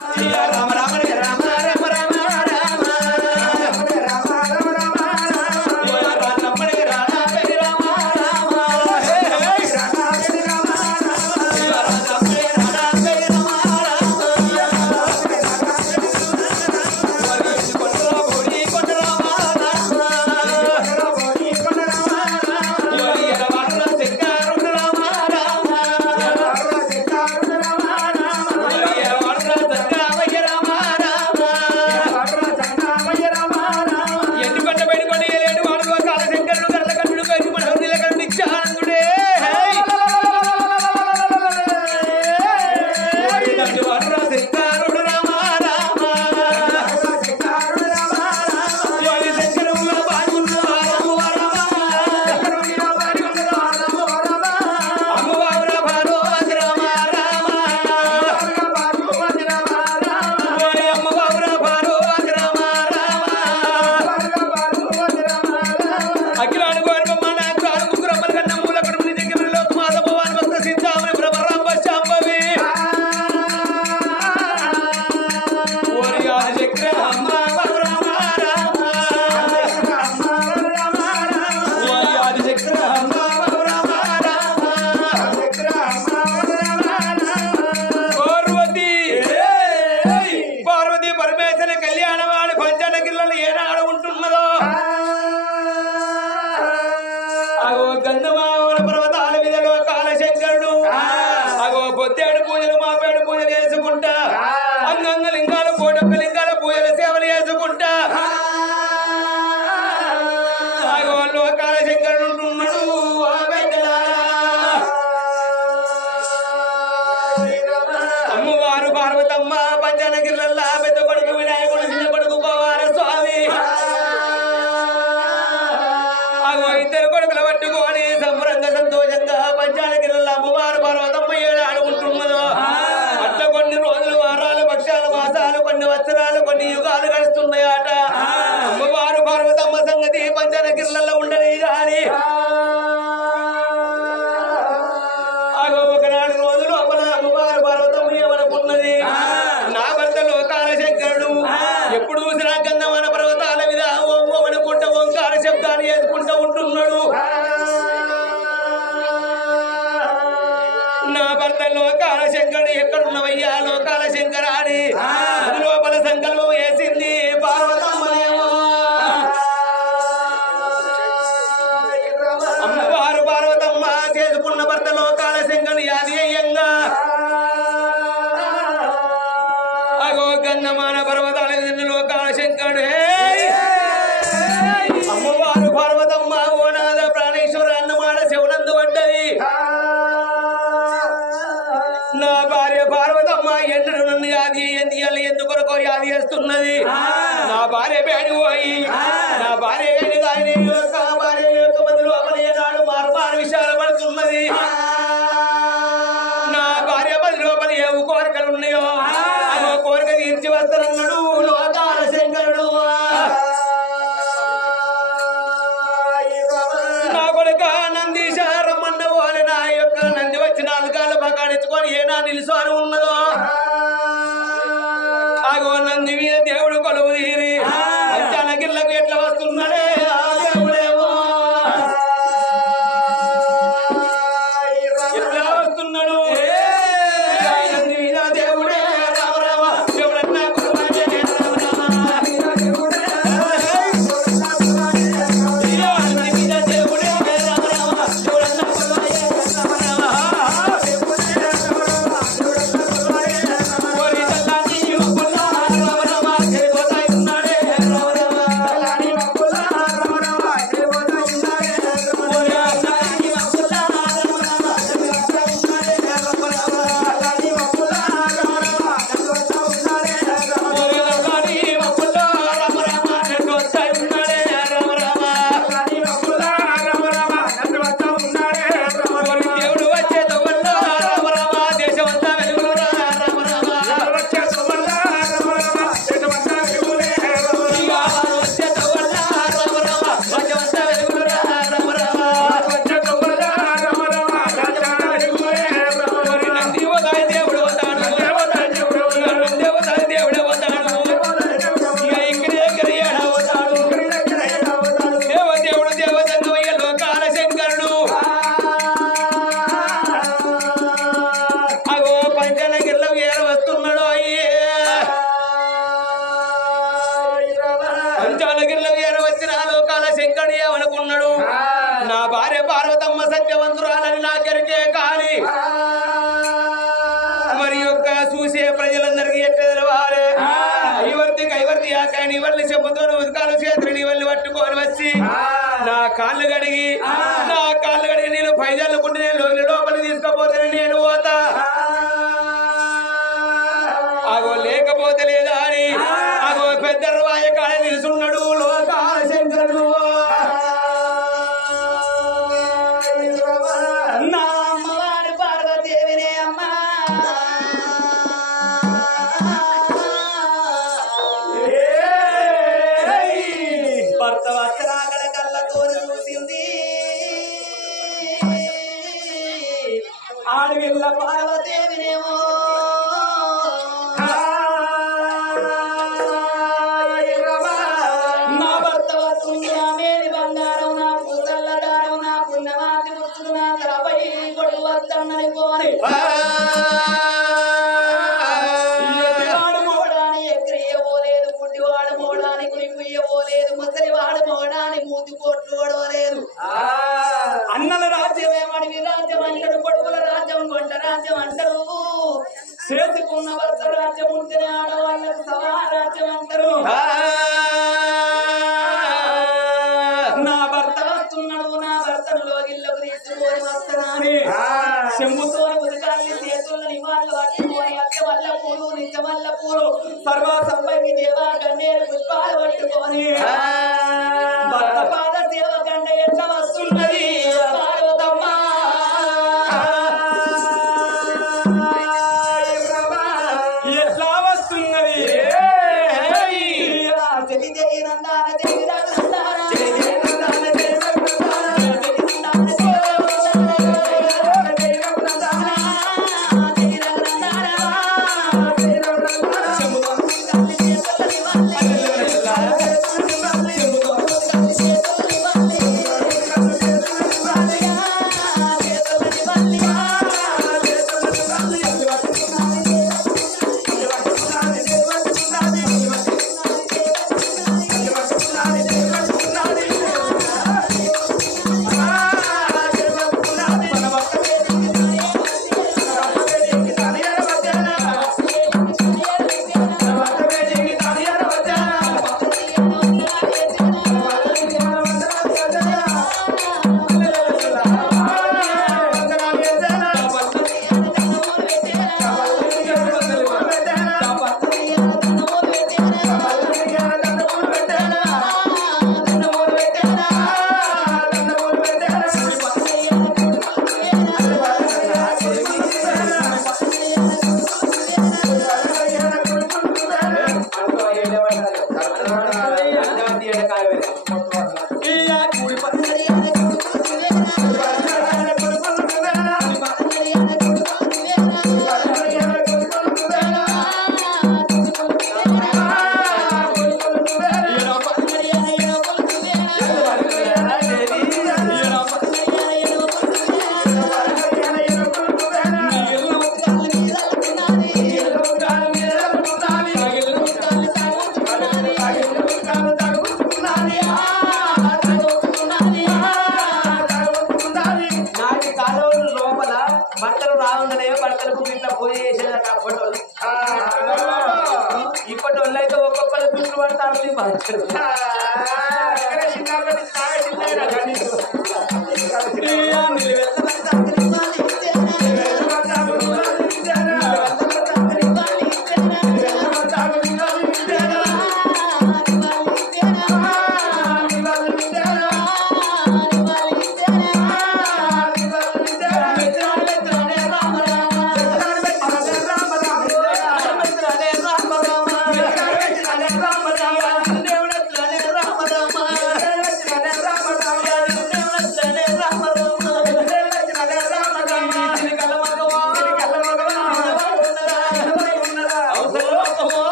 Bye. నీ వల్ల చెప్పుతో ఉదకాలు చేతులు నీ వల్ల పట్టుకొని వచ్చి నా కాళ్ళు కడిగి నేను పైజల్లుకుంటే నేను లోపల తీసుకపోతే నేను పోతా అగో లేకపోతే లేదా అని అగో పెద్ద రాయ కాడ నిలుచున్నాడు లోకాల శంకరుడు నా అమ్మవారి పార్వతీదేవినే అమ్మా భర్త వస్త్రాగడ కళ్ళతో చూసింది ఆడవిల్ల పార్వతీదేవినేమో నా భర్త వస్తుంది ఆ మేడి బంగారం నా పుల్లదారం నా పుణ్యమాతి ముచ్చుకు నా తలపై కొడు వద్దన్నని పోని ఎత్తివాడు మోడాని ఎక్కిరియవోలేదు పుట్టివాడు మోడాని కురిపియ్యవోలేదు ముసలివాడు మోడాని మూతి కోట్లు ఓడవలేదు అన్నల రాజ్యం ఏమడివి రాజ్యం అంటాడు కొడుకుల రాజ్యం కొండ రాజ్యం అంటారు చేసుకున్న భర్త రాజ్యం ఉంటే ఆడవాళ్ళకు సవా రాజ్యం అంటారు నా భర్త వస్తున్నాడు నా భర్తను లోగిల్లకు తీసుకొని వస్తున్నాను చెంబుతో ఉదకాన్ని చేతులని వాళ్ళు పట్టుకొని అక్క వల్ల పూలు నిత్య వల్ల పూలు సర్వ సంపంగి దేవా గన్నేరు పుష్పాలు పట్టుకొని భర్త పాద సేవ కంటే ఎట్లా వస్తున్నది పార్వతమ్మ ఎట్లా వస్తున్నది జగి జగి నందాన జగి నందాన జగి నందాన జగి భర్తలు రావుండనే భర్తలకు ఇట్లా పూజ చేసేది అప్పటి ఇప్పటి వాళ్ళు అయితే ఒక్కొక్కరు దుడ్లు పడతారు భర్తలు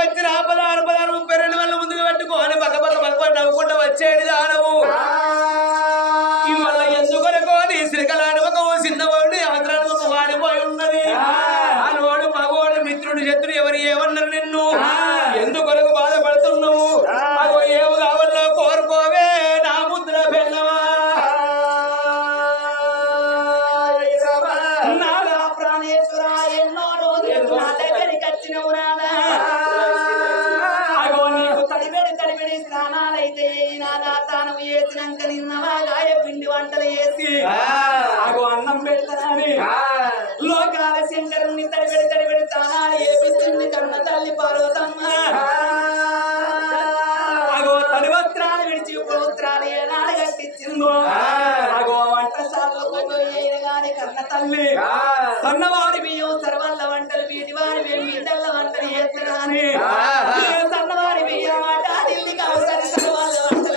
వచ్చిన 16 32 వాళ్ళ ముందుకు పెట్టుకోని పక్క నవ్వుకుంటూ వచ్చేది దానవు ఇవాళ ఎందుకొరకు నీ శ్రీకలాని ఒక చిన్నవాడు అవసరానికి ఒక వాడిపోయి ఉన్నది ఆనవాడు మగవాడు మిత్రుడు శత్రుడు ఎవరు ఏమన్నారు నిన్ను ఎందుకొరకు బాధపడుతున్నావు అగో ఏమి కావాలో కోరుకోవే నా ముద్ర పెళ్ళవా నారా ప్రాణేశ్వర ఎన్నో రోజులు నా దగ్గరికి వచ్చినవు నాదా అగో నీకు తడిబెడి స్నానాలైతే నాదా తాను వేసినాక నిన్నవా గాయ పిండి వంటలు వేసి అగో అన్నం పెడతానని లోకాల శంకరుని తడిబెడి తానాలు వేపించింది కన్న తల్లి పార్వతమ్మ అగో తడి వస్త్రాలు విడిచి పవిత్రాలు ఏనాడు కట్టించిందో అగో వంటశాలలో గాని కన్న తల్లి సన్నవారి బియ్యం సర్వల్ల వంటలు వీటివారి వెండిళ్ళ వంటలు చేస్తున్నాని సన్నవారి బియ్యం ఆట ఢిల్లీ కావాలి సర్వల్ల వంటలు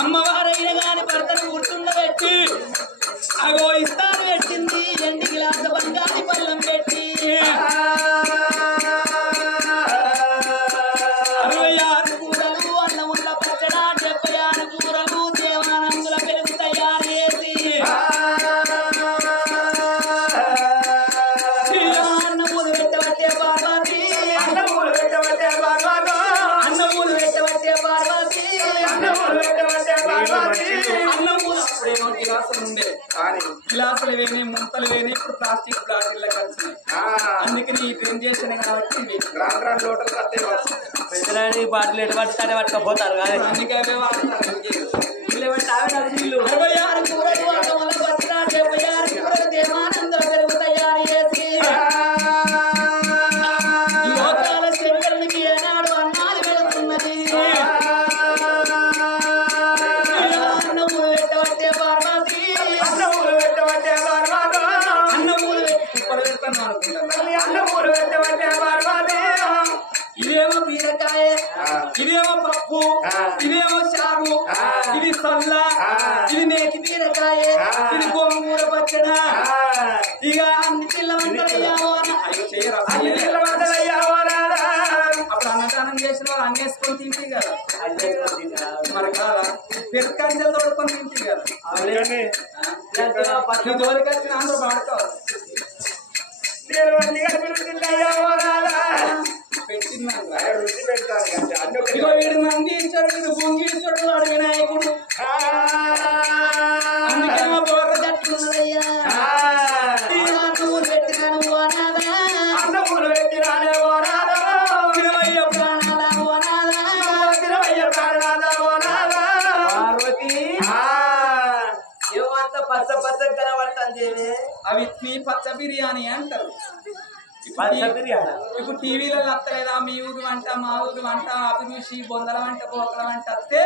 అమ్మవారైన గాని భర్తను గుర్తుండబెట్టి అగో ఇస్తాను పెట్టింది ఎండి గిలాస బంగారి పళ్ళం పెట్టి 66 కూరలు అన్నముల పచ్చడ 76 కూరలు దేవానందుల పెరుగు తయారు చేసి అన్నమూలు పెట్టబట్టే పార్వతి అన్నమూలు పెట్టబట్టే పార్వతి అన్నమూలు గిలాసులు ఉండే గిలాసులు వేనే ముంతలు వేనే ఇప్పుడు ప్లాస్టిక్ బాటిల్ కలిసినాయి అందుకని ఈ డ్రింక్ చేసిన కాబట్టి లోటలు బాటిల్ ఎటు పట్టుకుంటే పట్టుకపోతారు కానీ అందుకే అవే వాడతారు 66 కూరలు అన్నముల పచ్చడ 76 కూరలు దేవానందుల పెరుగు తయారు చేసి లోకాల శంకరునికి ఏనాడు అన్నాలు వెళుతున్నది అన్నమూలు పెట్టబట్టే పార్వతి అన్నమూలు ఇదేమో బీరకాయ ఇదేమో పప్పు ఇదేమో చారు ఇది సల్ల ఇది నేతి బీరకాయ ఇది గోంగూర పచ్చడ ఇక అన్ని పిల్ల వంటలు అప్పుడు అన్నదానం చేసిన వాళ్ళు అన్నేసుకొని తింటే కదా మరి కాదా పెద్ద కంచెలు తోడుకొని తింటే కదా పత్తి జోలికి వచ్చిన అందరూ పాడుకోవాలి వీడు నందీశ్వరుడు వీడు భుంగీశ్వరుడు వాడు వినాయకుడు అందుకే మా బోర్ర తట్టుకున్నదయ్యా అన్నమూలు పెట్టినాను పార్వతి ఏమంత పచ్చ పచ్చ కనబడతాను అవి పచ్చ బిర్యానీ అంటారు ఇప్పుడు టీవీలలో వస్తలేదా మీ ఊరు వంట మా ఊరు వంట అభిరుచి బొందల వంట పోకల వంట వస్తే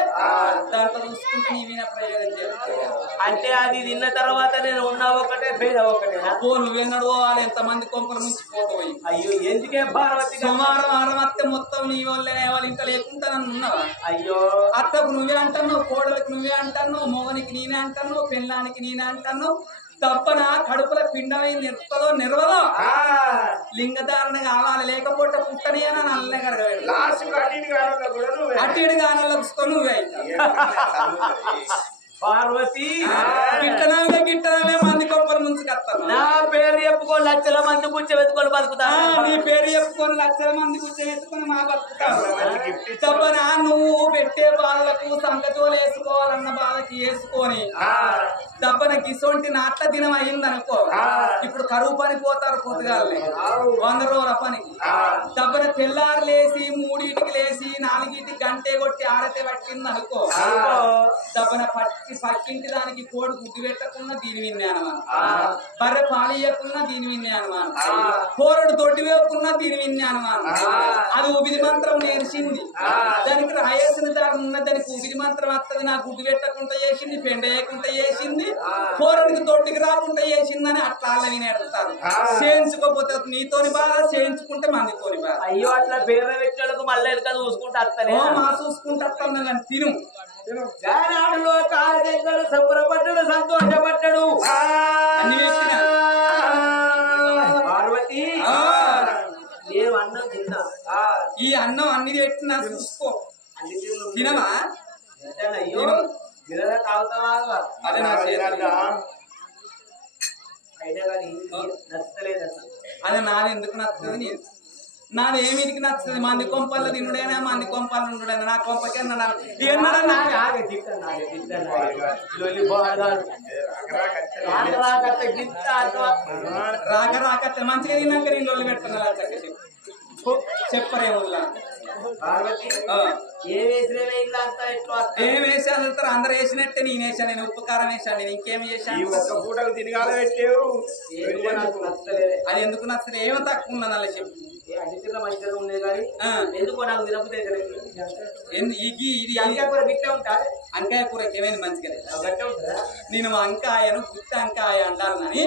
దాంట్లో చూసుకుంటే నీ మీద ప్రయోజనం చేస్తుంది అంటే అది తిన్న తర్వాత నేను ఉన్నా ఒకటే పేద ఒకటే నువ్వెన్నడో వాళ్ళు ఎంతమంది కొంపల నుంచి పోతాయి అయ్యో ఎందుకే పార్వతి సోమవారం వారం వస్తే మొత్తం నీ వాళ్ళే వాళ్ళు ఇంకా లేకుండా నన్ను ఉన్నావా అయ్యో అత్తకు నువ్వే అంటాను కోడలికి నువ్వే అంటాను మొగనికి నేనే అంటాను పెళ్ళానికి నేనే అంటాను తప్పన కడుపుల పిండమై నిరుతుందో నిర్వదో లింగధారణ కావాలి లేకపోతే పుట్టని అని నల్లనే కడగవేడు అట్టిడి గానలకు నువ్వే పార్వతి గిట్టనమే మంది కొప్పల ముంచుకొస్తాను నా పేరు చెప్పుకో లక్షల మంది కూర్చోబెట్టుకొని బతుకుతా నీ పేరు చెప్పుకొని లక్షల మంది కూర్చోబెట్టుకొని మా బతుకుతాను తప్పనా నువ్వు పెట్టే బాధలకు సంగతోలు వేసుకోవాలన్న బాధకి వేసుకొని తప్పన గిసొంటి నాట్ల దినం అయిందనుకో ఇప్పుడు కరువు పని పోతారు పొద్దుగాలే 100 రోజుల పనికి తప్పన తెల్లారు లేసి 3టికి లేసి 4టికి గంటే కొట్టి ఆడతే పట్టింది అనుకో తప్పన పక్కింటి దానికి కోడి గుడ్డు పెట్టకుండా దీని విన్నే అనుమానం బర్రె పాలు ఇవ్వకున్నా దీని విన్నే అనుమానం కోరడు దొడ్డి వేయకున్నా దీని విన్నే అనుమానం అది ఉబిది మంత్రం నేర్చింది దానికి రాయేసిన దారి ఉన్న దానికి ఉబిది మంత్రం వస్తుంది నా గుడ్డు పెట్టకుండా చేసింది పెండ వేయకుండా చేసింది కోరడికి దొడ్డికి రాకుండా చేసిందని అట్లా వినేడతారు చేయించుకోకపోతే నీతోని బాధ చేయించుకుంటే మందితోని బాధ అయ్యో అట్లా పేరు వ్యక్తులకు మళ్ళీ చూసుకుంటా మా చూసుకుంటే వస్తాను కానీ తిను గానాడులో కాలగంగలు సంబరపడ్డాడు సంతోషపడ్డాడు అన్ని వ్యక్తిగా పార్వతి నేను అన్నం తిన్నా ఈ అన్నం అన్ని పెట్టినా చూసుకో తినమా అయ్యో తినదా తాగుతావా అదే నా అయినా కానీ నచ్చలేదు అదే నాది ఎందుకు నచ్చుతుంది నేను నాది ఏమిటికి నచ్చుతుంది మంది కొంపల్లో తినుడైనా మంది కొంపల్లో ఉండుడైనా నా కొంపకే రాక రాక మంచిగా తిన్నాక నేను లొల్లి పెట్టుకున్నా చెప్పరేమో ఏం వేసాను వెళ్తారు అందరు వేసినట్టే నేను వేసాను నేను ఉప్పు కారం వేసాను నేను ఇంకేం చేశాను అది ఎందుకు నచ్చలేదు ఏమో తక్కువ ఉన్నది అలా చెప్పు మంచిగా ఉండేది కానీ ఎందుకో నాకు తినకపోతే ఇది అంకాయ కూర గిట్టే ఉంటా అంకాయ కూరకి ఏమైంది మంచిగా గట్టే ఉంటుందా నేను వంకాయను గుత్తి వంకాయ అంటాను అని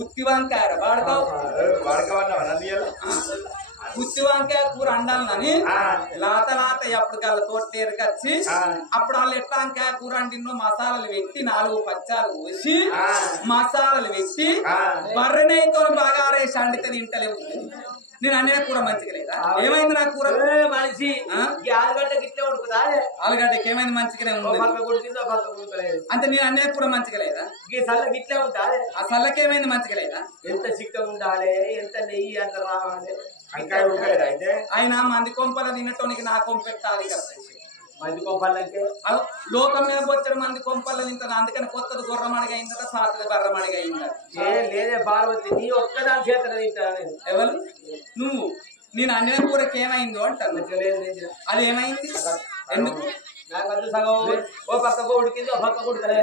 గుత్తి వంకాయ వాడతావు గుత్తి వంకాయ కూర అండాలని లాత ఎప్పటికల్లా తోటేరుకొచ్చి అప్పుడు వాళ్ళు ఎట్లా వంకాయ కూర అంటినో మసాలాలు పెట్టి 4 పచ్చాలు పోసి మసాలాలు పెట్టి బర్రెనైతో బాగా ఆరేసి అండితే తింటలేవు నేను అన్నీ కూర మంచిగా లేదా ఏమైంది నా కూర మనిషి ఆలుగడ్డకి ఇట్లే ఉడుకుతా ఆలుగడ్డకి ఏమైంది మంచిగానే ఉంది అంటే నేను అన్నీ కూర మంచిగా లేదా ఈ సల్లకి ఇట్లే ఉంటా ఆ సల్లకి ఏమైంది మంచిగా లేదా ఎంత చిక్కగా ఉండాలి ఎంత నెయ్యి అంత రావాలి అయితే ఆయన మంది కొంపల తినటోనికి నా కొంప పెట్టాలి కదా మంది కొంపలంటే లోకం మీద వచ్చాడు మంది కొంపల్లో తింటారు అందుకని కొత్తది గుర్రమడిగా అయిందట పాతది బర్రమడిగా అయిందట లేదే పార్వతి నీ ఒక్కదాని చేతన తింటాను ఎవరు నువ్వు నేను అన్నిన కూరకి ఏమైందో అంటాను అది ఏమైంది ఎందుకు నాకు సగం ఓ పక్కకు ఉడికింది ఓ పక్కకు ఉడకలే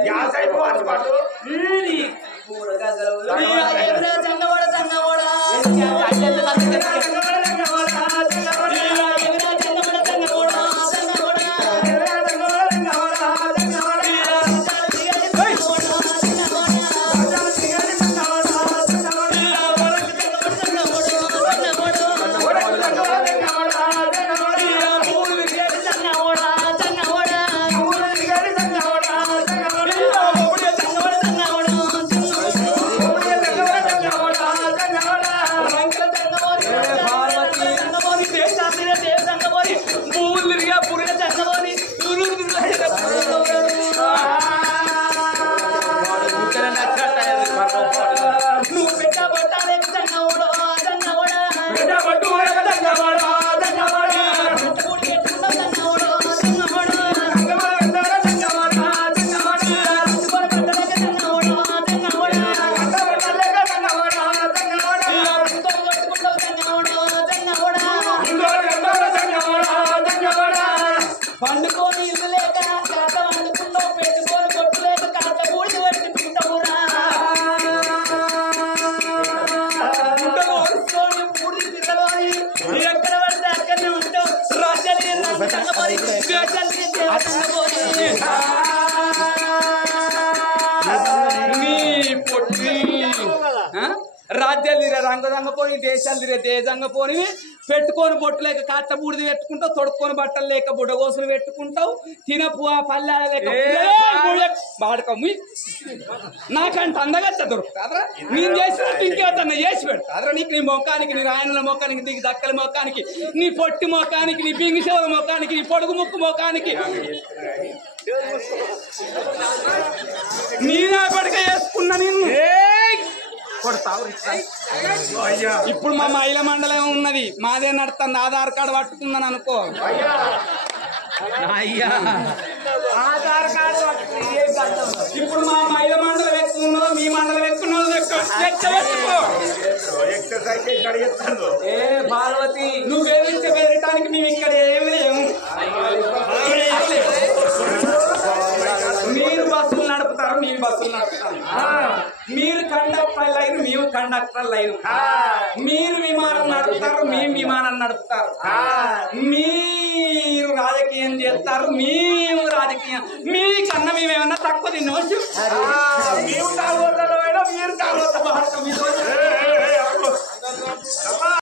రాజ్యాలు రంగ రంగపోయి దేశాలు దేశంగా పోని పెట్టుకొని బొట్టు లేక కాట్ల బూడిది పెట్టుకుంటావు, తొడుక్కొని బట్టలు లేక బుడగోసులు పెట్టుకుంటావు, తినపు పల్లె లేక వాడుకోము. నాకంటే అందగత్త దొరుకుతాదరా, నేను చేసినట్టు ఇంకేటన్నా చేసి పెడతాదరా నీకు. నీ మొక్కానికి, నీ రాయనుల మొక్కానికి, నీ దక్కల మొక్కానికి, నీ పొట్టి మొక్కానికి, నీ బింగి సేవల మొక్కానికి, నీ పొడుగు ముక్కు మొక్కానికి నేనేపటిగా వేసుకున్నా నిన్ను కొడతావు. ఇప్పుడు మా మహిళా మండలం ఉన్నది, మాదే నడుతుంది, ఆధార్ కార్డు పట్టుకుందని అనుకో. ఆధార్ కార్డు ఇప్పుడు మా మహిళా మండలం ఎక్కువ, మీ మండలం ఎక్కువ. ఏ పార్వతి, నువ్వు బెదిరిస్తే బెదిరటానికి మేము ఇక్కడ ఏమి లేము. మీరు బస్సులు నడుపుతారు, మేము బస్సులు నడుపుతాము. మీరు కండక్టర్ లైన్, మేము కండక్టర్ లైన్. మీరు విమానం నడుపుతారు, మేము విమానం నడుపుతారు. మీరు రాజకీయం చేస్తారు, మేము రాజకీయం. మీకన్నా మేమేమన్నా తక్కువ తినవచ్చు. మీరు